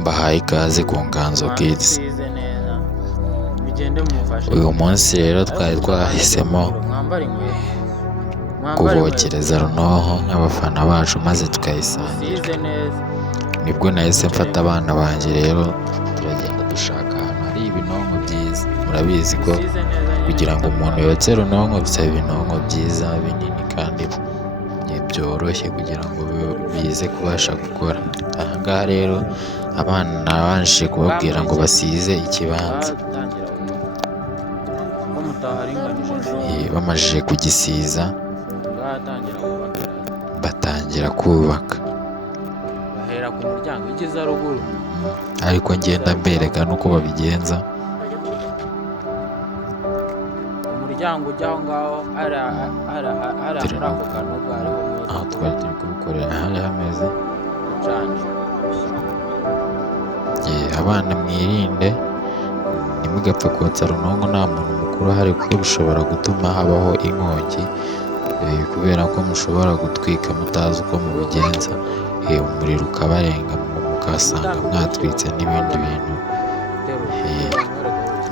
Mbahaye ikaze ku Nganzo Kids. Uyu munsi rero twari twahisemo kubokereza runonko nk'abafana bacu maze tukayisangira. Nibwo nahise mfata abana banjye rero turagenda dushaka ahantu hari ibinonko byiza. Murabizi ko kugira ngo umuntu yotse runonko bisaba ibinonko byiza binini kandi byoroshye kugira ngo bize kubasha gukora. Aha ngaha rero abana nabanje kubabwira ngo basize ikibanza. Bamajije kugisiza batangira kubaka, bahera ku muryango igeza ruguru, ariko ngenda mbereka nuko babigenza. umuryango ujya aho ngaho hari muri ako kanogo hariho aho twari turi kubikorera hari hameze. Abana mwirinde ntimugapfe kotsa runonko nta muntu mukuru ahari, kuko bishobora gutuma habaho inkongi, kubera ko mushobora gutwika mutazi uko mubigenza, umuriro ukabarenga mukasanga mwatwitse n'ibindi bintu.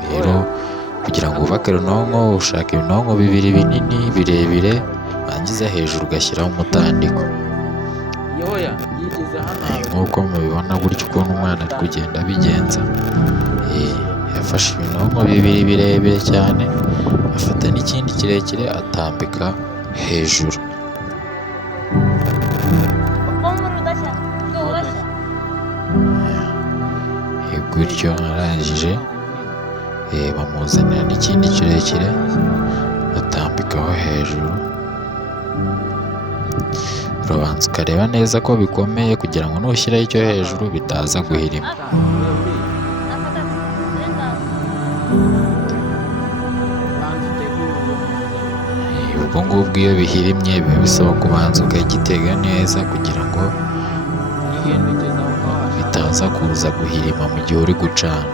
Rero kugira ngo wubake runonko ushaka ibinonko bibiri binini birebire, wangiza hejuru ugashyiraho umutandiko nk'uko mubibona gutyo ukuntu umwana ari kugenda abigenza. Yafashe ibinonko bibiri birebire cyane, afata n'ikindi kirekire atambika hejuru. Gutyo arangije bamuzanira n'ikindi kirekire atambikaho hejuru. Urabanza ukareba neza ko bikomeye kugira ngo nushyiraho icyo hejuru bitaza guhirima. Ubwo ngubwo iyo bihirimye biba bisaba kubanza ukagitega neza kugira ngo bitaza kuza guhirima mu gihe uri gucana.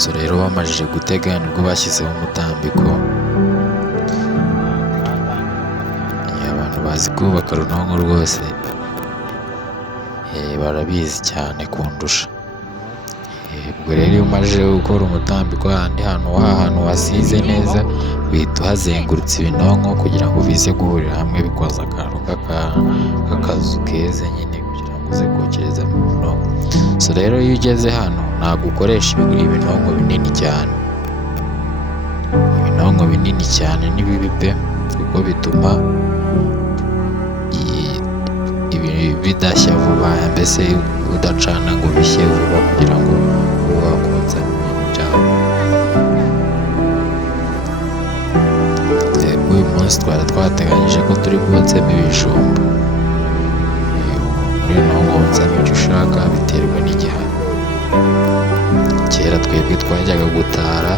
So rero bamajije gutega nibwo bashyizeho umutambiko. Abantu bazi kubaka runonko rwose barabizi cyane kundusha. Ubwo rero iyo umaze gukora umutambiko ahandi hantu wasize neza, uhita uhazengurutsa ibinonko kugira ngo bize guhurira hamwe bikoza akantu k'akazu keza nyine kugira ngo uze kokereza mu runonko. So rero iyo ugeze hano ntabwo ukoresha ibinonko binini cyane. Ibinonko binini cyane ni bibi pe, kuko bituma bidashya vuba, mbese udacana ngo bishye vuba kugira ngo ube wakotsa ibintu byawe. Uyu munsi twari twateganyije ko turi kotsemo ibijumba. Muri runonko wotsamo icyo ushaka biterwa n'igihe. Kera twebwe twajyaga gutara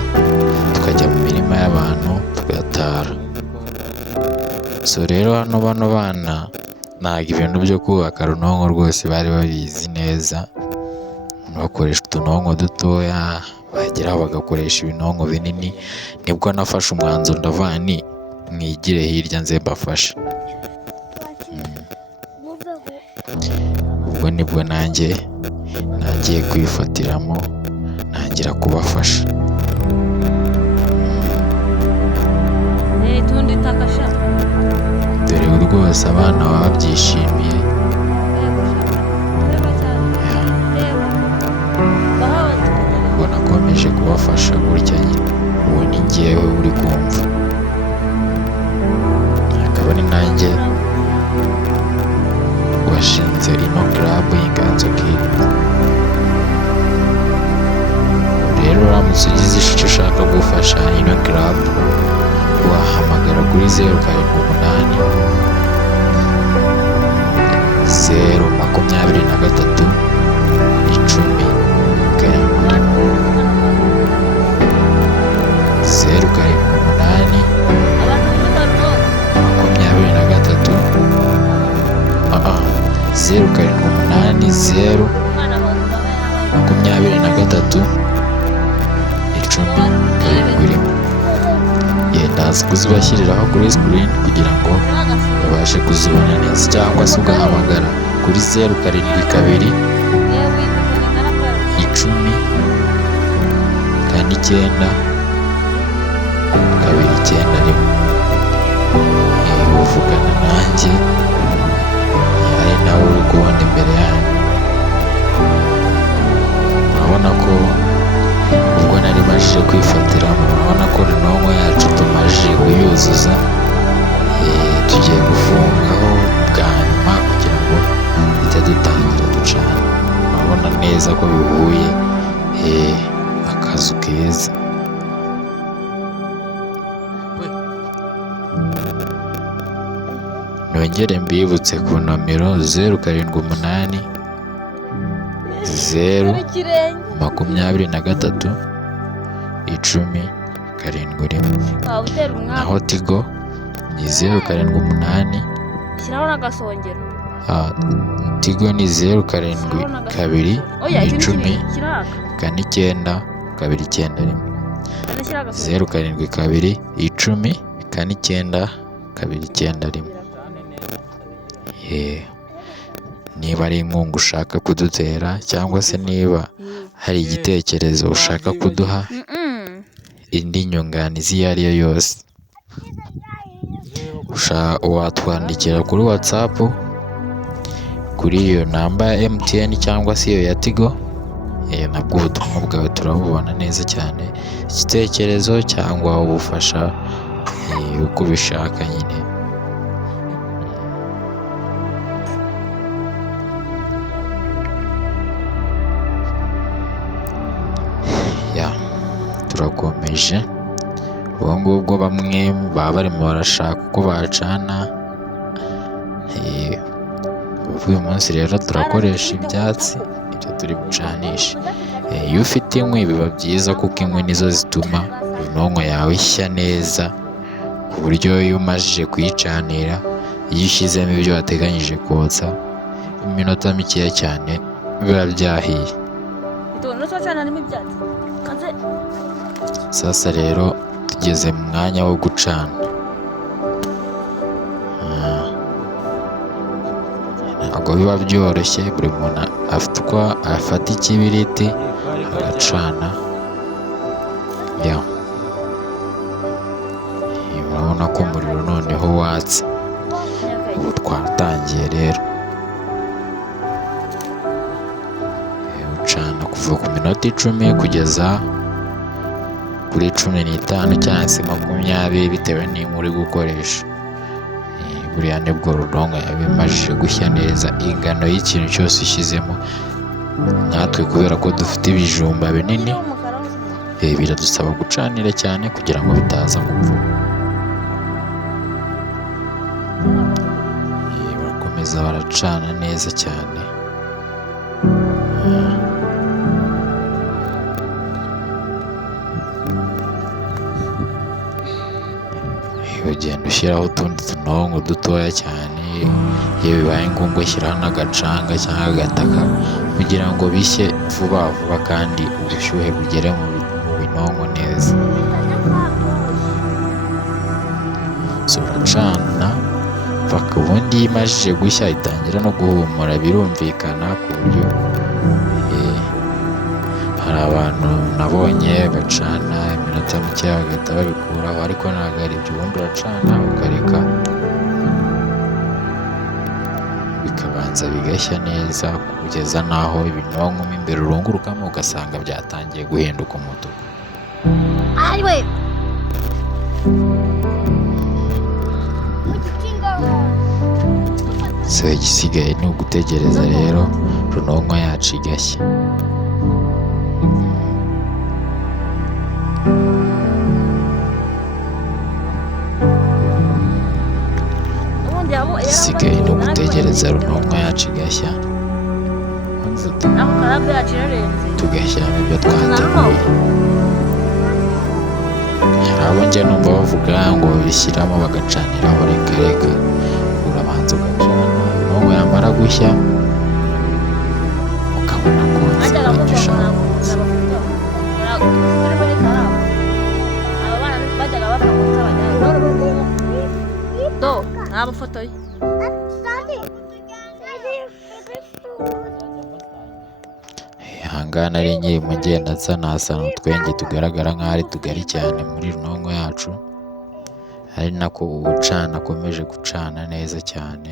tukajya mu mirima y'abantu tugatara. So rero hano bano bana ntabwo ibintu byo kubaka runonko rwose bari babizi neza, bakoresha utunonko dutoya bageraho bagakoresha ibinonko binini. Nibwo nafashe umwanzuro ndavuga nti mwigire hirya nze mbafashe. Ubwo nibwo nanjye nagiye kwifatiramo ntangira kubafasha. Dore rwose abana baba babyishimiye. Ubwo nakomeje kubafasha gutya nyine. Ubu ni njyewe uri kumva, akaba ari nanjye washinze ino club y'Inganzo Kids. Rero uramutse ugize icyo ushaka gufasha ino club, wahamagara kuri 078 023 10 23 10 7. uraza kuzibashyiriraho kuri screen kugira ngo babashe kuzibona neza, cyangwa se ugahamagara kuri 072 10 kane 9 2 9 1. Uvugana nanjye ari nawe uri kubona imbere yanyu. Urabona ko ubwo nari majije kwifatira, murabona ko Runonko yacu tumajije kuyuzuza. Tugiye gufungaho bwa nyuma kugira ngo duhite dutangira ducana. Urabona neza ko bihuye, akazu keza. Nongere mbibutse ku nomero 078 0 23 10 7 naho Tigo ni 078 shyiraho n'agasongero. Tigo ni 072 10 kane 9 2 9 1 072 10 kane 9 2 9 1. Niba ari inkunga ushaka kudutera, cyangwa se niba hari igitekerezo ushaka kuduha, indi nyunganizi iyo ari yo yose, watwandikira kuri WhatsApp kuri iyo namba ya MTN cyangwa se iyo ya Tigo. Nabwo ubutumwa bwawe turabubona neza cyane, igitekerezo cyangwa ubufasha uko ubishaka nyine. Turakomeje. Ubu ngubwo bamwe baba barimo barashaka uko bacana. Uyu munsi rero turakoresha ibyatsi, ibyo turi bucanishe. Iyo ufite inkwi biba byiza, kuko inkwi nizo zituma Runonko yawe ishya neza, ku buryo iyo umajije kuyicanira, iyo ushyizemo ibyo wateganyije kotsa, iminota mikeya cyane biba byahiye. Sasa rero tugeze mu mwanya wo gucana. Ntabwo biba byoroshye, buri muntu afite uko afata ikibiriti agacana. Murabona ko umuriro noneho watse. Ubu twatangiye rero. Ucana kuva ku minota 10 kugeza kuri 15 cyangwa se 20, bitewe n'inkwi uri gukoresha. Buriya nibwo Runonko yabimajije gushya neza. Ingano y'ikintu cyose ushyizemo, natwe kubera ko dufite ibijumba binini, biradusaba gucanira cyane kugira ngo bitaza gupfa. Barakomeza baracana neza cyane. Ugenda ushyiraho utundi tunonko dutoya cyane, iyo bibaye ngombwa ushyiraho n'agacanga cyangwa agataka kugira ngo bishye vuba vuba kandi ubushyuhe bugere mu binonko neza. Uracana paka ubundi iyo imajije gushya itangira no guhumura, birumvikana, ku buryo hari abantu nabonye bacana iminota mike bagahita babikuraho, ariko ntabwo ari ibyo. Ubundi uracana ukareka bikabanza bigashya neza kugeza n'aho ibinonko mo imbere urungurukamo ugasanga byatangiye guhinduka umutuku. Igisigaye ni ugutegereza rero Runonko yacu igashya. Igisigaye ni ugutegereza Runonko yacu igashya, tugashyiramo ibyo twateguye. Hari abo njya numva bavuga ngo bishyiramo bagacaniraho. Reka urabanza ugacana, Runonko yamara gushya ukabona kotsa ibyo ushaka kotsa. namufotoye. ihangane ari nkirimo ngenda nsanasana utwenge tugaragara nk'aho ari tugari cyane muri runonko yacu, ari nako ubucana akomeje gucana neza cyane,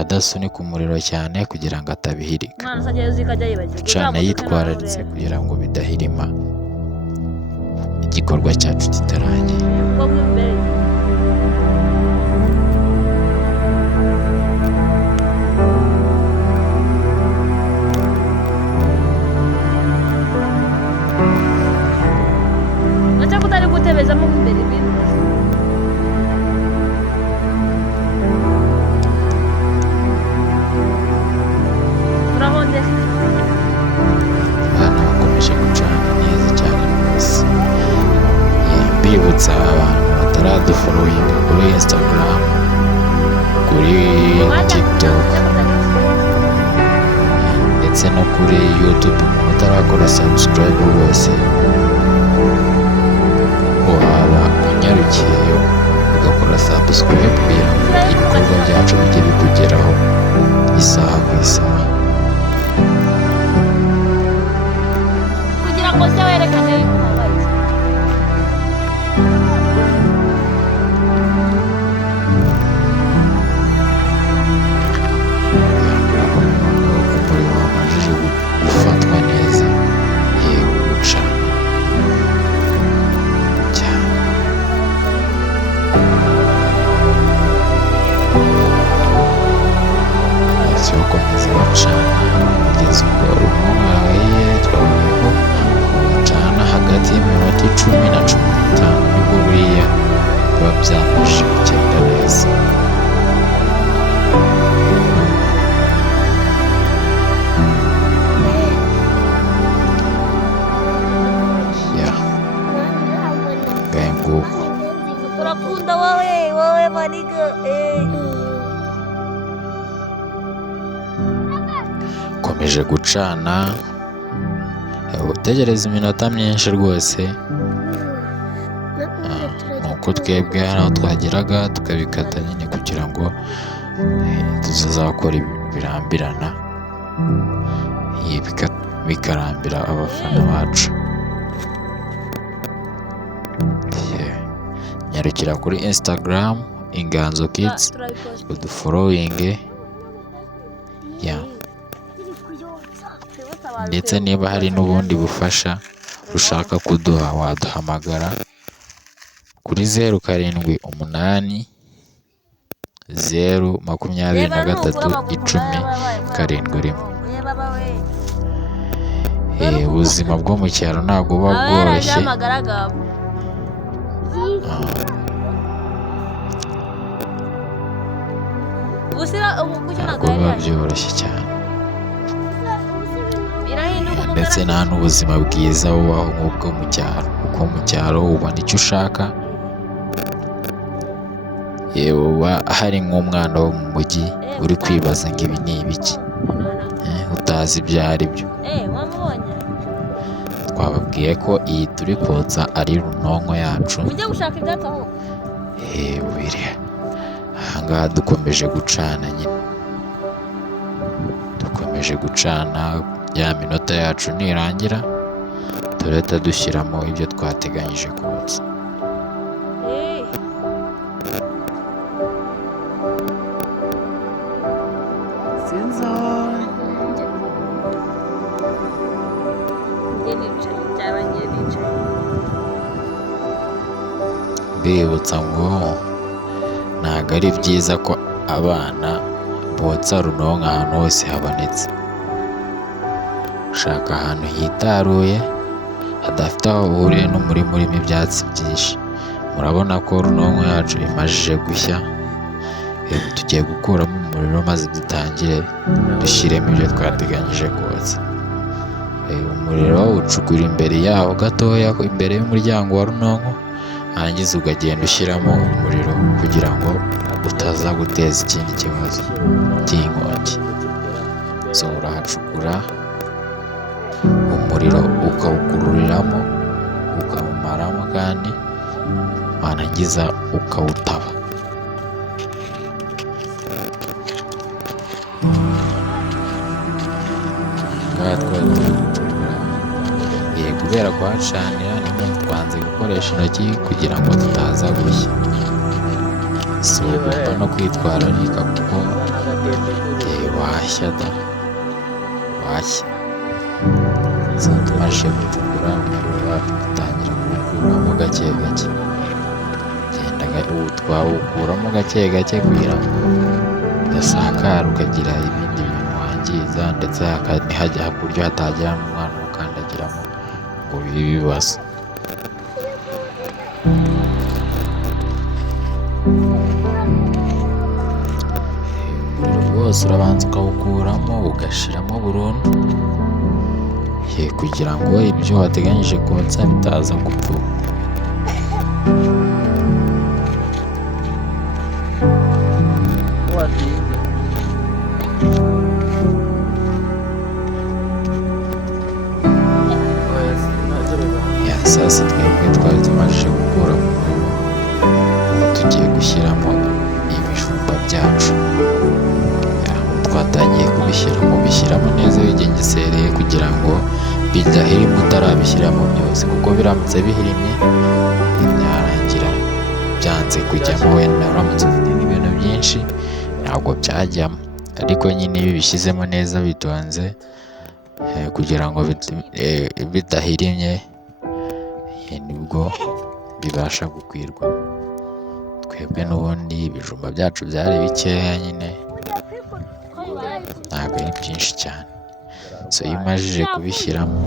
adasunika umuriro cyane kugira ngo atabihirika, Umwana se agiye uziko ajya yibagirwa. gucana yitwararitse kugira ngo bidahirima igikorwa cyacu kitarangiye. Ubwo mo imbere. Uretse ko utari gutebezamo mo imbere ibintu. Turahonde. Abana bakomeje gucana neza cyane rwose. Mbibutsa abantu bataradufollowinga kuri Instagram, kuri TikTok ndetse no kuri YouTube, mutarakora subscribe rwose waba unyarukiyeyo ugakora subscribe kugira ngo ibikorwa byacu bijye bikugeraho isaha ku isaha. Kugira ngo se werekane yuko ubabaye. Umuriro wamajije gufatwa neza, yewe gucana cyane. Bahise bakomeza bacana kugeza ubwo runonko yahiye. Twabonye ko bacana hagati y'iminota 10 na 15 nibwo buriya biba byamaze kugenda neza. Ya ngahe nguko Turakunda wowe mariga. ukomeje gucana, utegereza iminota myinshi rwose. Nuko twebwe hari aho twageraga tukabikata nyine kugira ngo tuzazakora ibintu birambirana, bikarambira abafana bacu. Nyarukira kuri Instagram Inganzo Kids udufollowinge, ndetse niba hari n'ubundi bufasha ushaka kuduha waduhamagara kuri 0788 023 ubuzima bwo mu cyaro ntabwo buba bworoshye. Ntabwo biba byoroshye cyane, ndetse nta n'ubuzima bwiza bubaho nk'ubwo mu cyaro, kuko mu cyaro ubona icyo ushaka, yewe uba hari nk'umwana wo mu mujyi uri kwibaza ngo ibi ni ibiki, utazi ibyo ari byo. Twababwiye ko iyi turi kotsa ari runonko yacu. Ahangaha dukomeje gucana nyine, dukomeje gucana. Ya minota yacu nirangira turahita dushyiramo ibyo twateganyije kotsa. Mbibutsa ngo ntabwo ari byiza ko abana botsa runonko ahantu hose habonetse. Ushaka ahantu hitaruye hadafite aho uhuriye n'umurima urimo ibyatsi byinshi. Murabona ko runonko yacu imajije gushya, tugiye gukuramo umuriro maze dutangire dushyiremo ibyo twateganyije kotsa. Umuriro ucukura imbere yaho gatoya, imbere y'umuryango wa runonko, hanyuma ukagenda ushyiramo umuriro kugira ngo utaza guteza ikindi kibazo cy'inkongi. Urahacukura umuriro ukawukururiramo ukawumaramo kandi warangiza ukawutaba. kubera kuhacanira nyine twanze gukoresha intoki kugira ngo tutaza gushya. Si ugomba no kwitwararika kuko washya da, washya. So tumaze gucukura umuriro dutangira kuwukuramo gake gake, twawukuramo gake gake kugira ngo udasakara ukagira ibindi bintu wangiza, ndetse ntihajya ku buryo hatagira n'umwana ukandagiramo ngo bibe ibibazo. Umuriro wose urabanza ukawukuramo ugashiramo burundu, kugira ngo ibyo wateganyije kotsa bitaza gupfa. Sasa twebwe twari tumaze gukura mu muriro, tugiye gushyiramo ibijumba byacu. Twatangiye kubishyiramo neza bigengesereye kugira ngo bidahirima utarabishyiramo byose, kuko biramutse bihirimye byarangira byanze kujyamo. Wenda uramutse ufite n'ibintu byinshi ntabwo byajyamo, ariko nyine iyo ubishyizemo neza bitonze kugira ngo bidahirimye nibwo bibasha gukwirwa. Twebwe n'ubundi ibijumba byacu byari bikeya nyine, ntabwo ari byinshi cyane. So iyo umajije kubishyiramo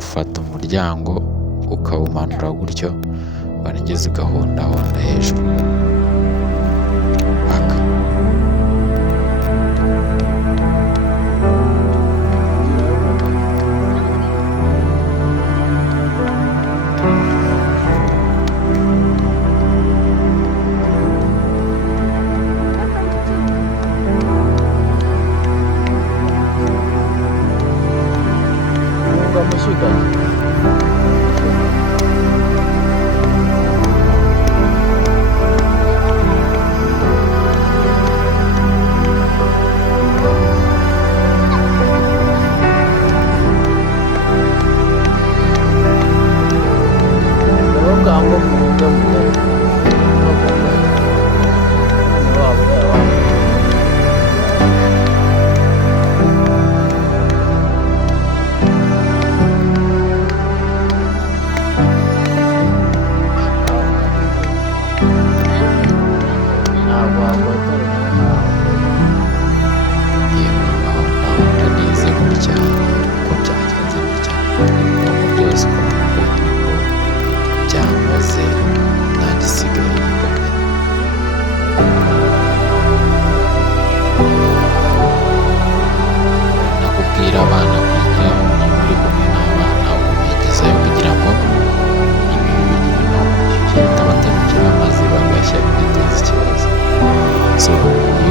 ufata umuryango ukawumanura gutyo, warangiza ugahondahonda hejuru paka.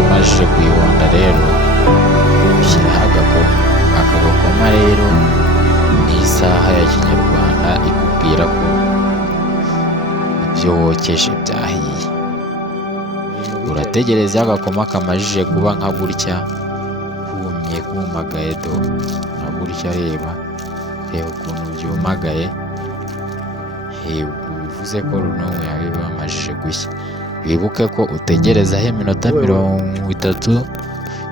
Umajije kuyihonda rero ushyiraho agakoma. Rero ni isaha ya kinyarwanda ikubwira ko ibyo wokeje byahiye. Urategereza agakoma kamajije kuba nka gutya, kumye kumagaye do nka gutya. Reba ukuntu byumagaye, bivuze ko runonko yawe bamajije gushya. Wibuke ko utegerezaho iminota 30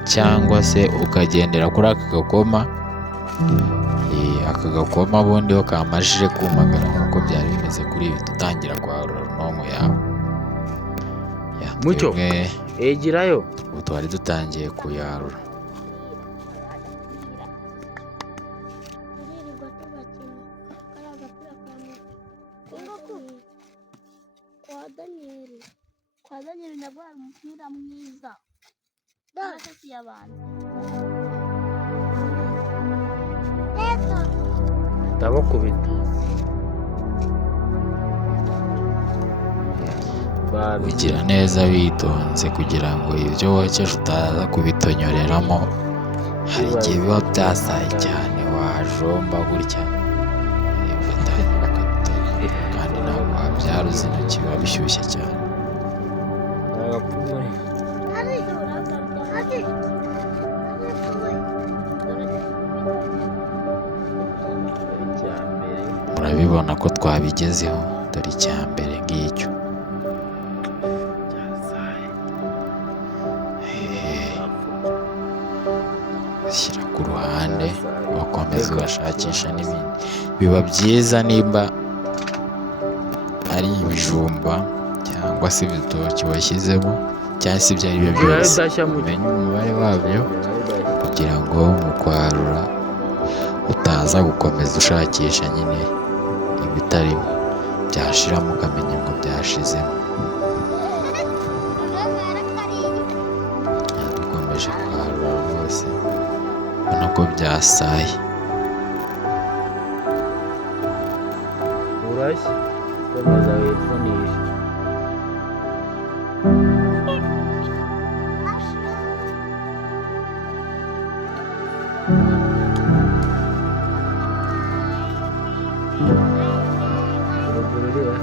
cyangwa se ukagendera kuri aka gakoma. Aka gakoma ubundi ho kamajije kumagara nk'uko byari bimeze kuri ibi dutangira kwarura runonko yawe. Mucyo egerayo, ubu twari dutangiye kuyarura. Kwa Daniel nabwo hari umupira mwiza hagati y'abantu. ndabakubita. Bigira neza witonze kugira ngo ibyo wokeje utaza kubitonyoreramo. Hari igihe biba byasaye cyane, wajomba gutya kandi ntabwo wabyaruza intoki, biba bishyushye cyane. Icya mbere urabibona ko twabigezeho, dore icya mbere ngicyo. Shyira ku ruhande ugakomeza ugashakisha n'ibindi. Biba byiza nimba ari ibijumba cyangwa se ibitoki washyizemo cyangwa se ibyo ari byo byose, umenya umubare wabyo kugira ngo mu kwarura utaza gukomeza ushakisha nyine ibitarimo, byashiramo ukamenya ngo byashizemo. Dukomeje kwarura rwose ubona ko byasaye. urashya komeza wipfunisha. Uruguru uriwe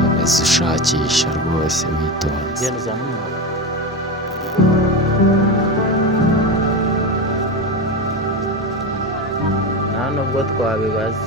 Komeza ushakisha rwose witonze. genda uzane umuhoro. nta nubwo twabibaza.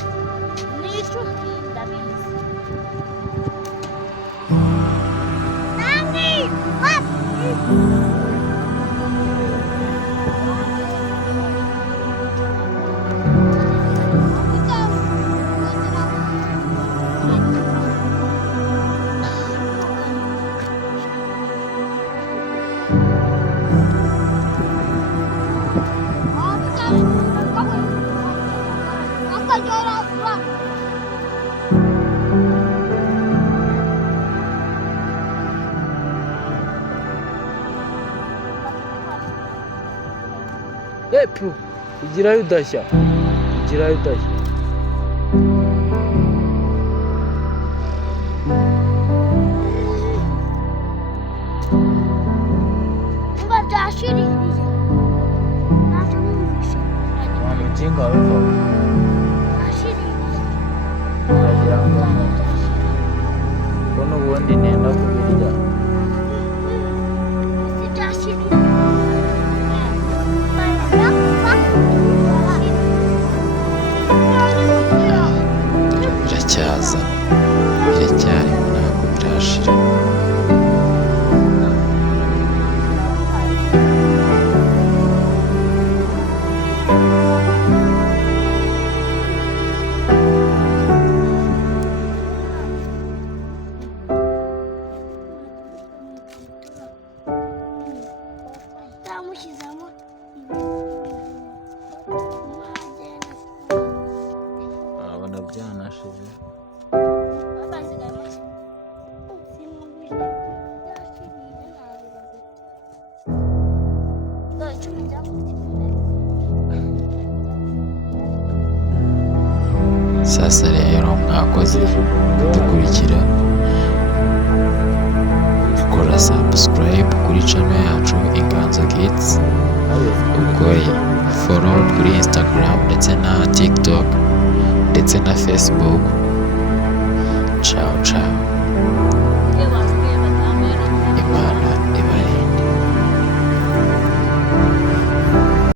Epu, igirayo udashya, igirayo udashya. Niba byashiririye ntacyo numvise. Wa mugingo wawe ko Byashiririye. uragira ngo ko n'ubundi nenda kubirya. Byashiririye. Biracyaza, biracyarimo, ntabwo birashira. Tamushyizemo Urabona byanashize. Sasa rero mwakoze dukurikira, kora subscribe kuri channel yacu Inganzo Kids, ukore follow kuri Instagram ndetse na TikTok ndetse na Facebook. Ciao ciao.